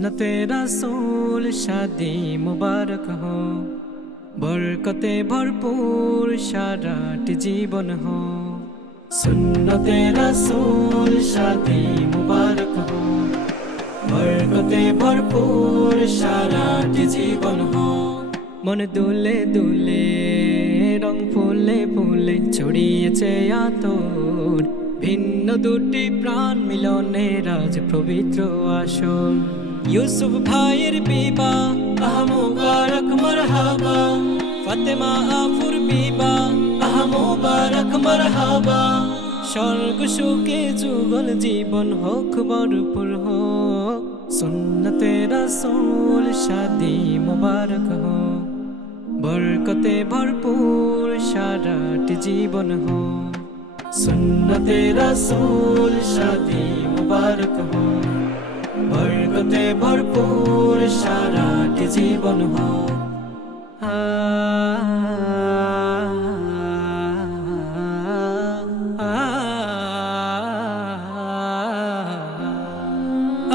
सुन्नते रसूल शादी मुबारक हो, बरकते भरपूर साराटी जीवन हो। सुन्नते रसूल शादी मुबारक हो, बरकते भरपूर साराटी जीवन हो। मन दुले दुले रंग फुले फुले ছড়িয়েছে আতর, ভিন্ন দুটি প্রাণ মিলনে রাজ পবিত্র আসর। ইউসুফ ভাইয়ের বিবাহ আহ মুবারক মারহাবা, ফাতেমা আফুর বিবাহ আহ মুবারক মারহাবা। স্বর্গ সুখে যুগল জীবন হোক ভরপুর হোক, সুন্নতে রাসূল শাদি মুবারক हो, बरकते भरपूर साराटी जीवन हो। सुन्नते रसूल शादी मुबारक हो, बरकते भरपूर साराटी जीवन हो।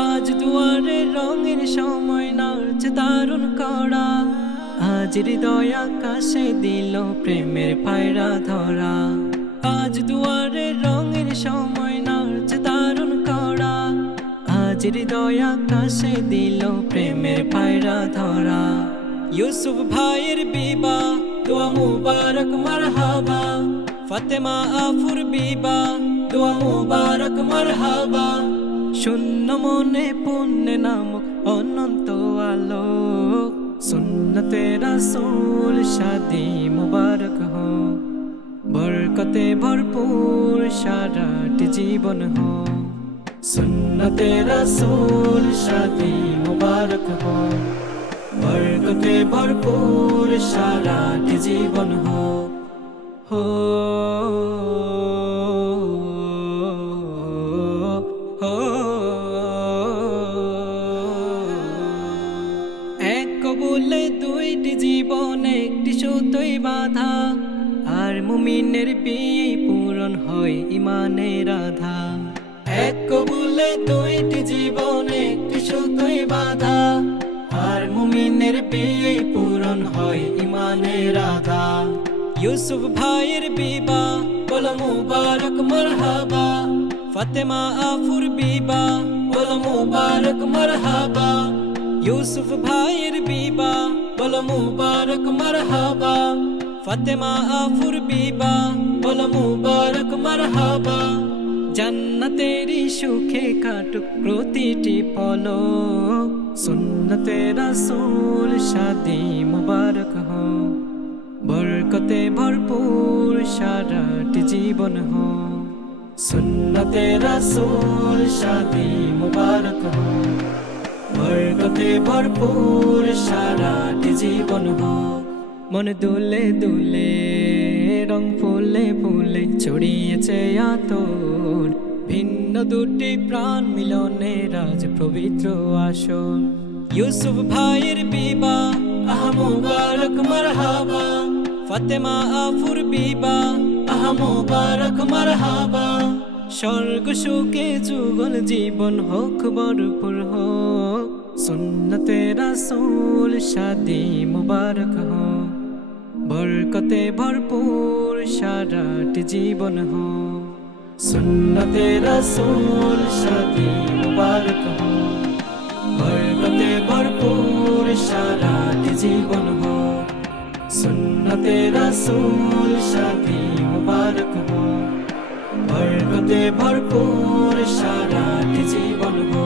आज दुआरे रंगेर समय नाच दारुण कड़ा, आज हृदय आकाशे दिल प्रेमेर पायरा धरा। आज दुआरे रंगेर समय नाच दारुण कड़ा, आज हृदय आकाशे दिल प्रेमेर पायरा धरा। यूसुफ भाइयेर बिबाह दुआ मुबारक मरहाबा, फातेमा आफुर बिबाह दुआ मुबारक मरहाबा। शून्य मने पुण्य नामक अनंत आलोक, सुन्नते रसूल शादी मुबारक हो, बरकते भरपूर साराटी जीवन हो। सुन्नते रसूल शादी मुबारक हो, बरकते भरपूर साराटी जीवन हो। কবুলে দুইটি জীবন একটি সুতোই বাঁধা, আর মুমিনের বিয়ে পূরণ হয় ইমানের আধা। এক কবুলে দুইটি জীবন একটি সুতোই বাঁধা, আর মুমিনের বিয়ে পূরণ হয় ইমানের আধা। ইউসুফ ভাইয়ের বিবাহ বলো মুবারক মারহাবা, ফাতেমা আফুর বিবাহ বলো মুবারক মারহাবা। यूसुफ भाइयेर बिबाह बोलो मुबारक मरहाबा, फातेमा आफुर बिबाह बोलो मुबारक मरहाबा। জান্নাতেরি সুখে কাটুক প্রতিটি পলক, সুন্নতে রাসূল শাদি মুবারক हो, বরকতে ভরপুর সারাটি জীবন हो। সুন্নতে রাসূল শাদি মুবারক हो, बरकते भरपूर साराटी जीवन हो। मन दुले दुले रंग फुले फुले ছড়িয়েছে আতর, ভিন্ন দুটি প্রাণ মিলনে রাজ পবিত্র আসর। ইউসুফ ভাইয়ের বিবাহ আহ মুবারক মারহাবা, ফাতেমা আফুর বিবাহ আহ মুবারক মারহাবা। স্বর্গ সুখে যুগল জীবন হোক ভরপুর হোক, सुन्नते रसूल शादी मुबारक हो, बरकते भरपूर साराटी जीवन हो। सुन्नते रसूल शादी मुबारक हो, बरकते भरपूर साराटी जीवन हो। सुन्नते रसूल शादी मुबारक हो, बरकते भरपूर साराटी जीवन हो।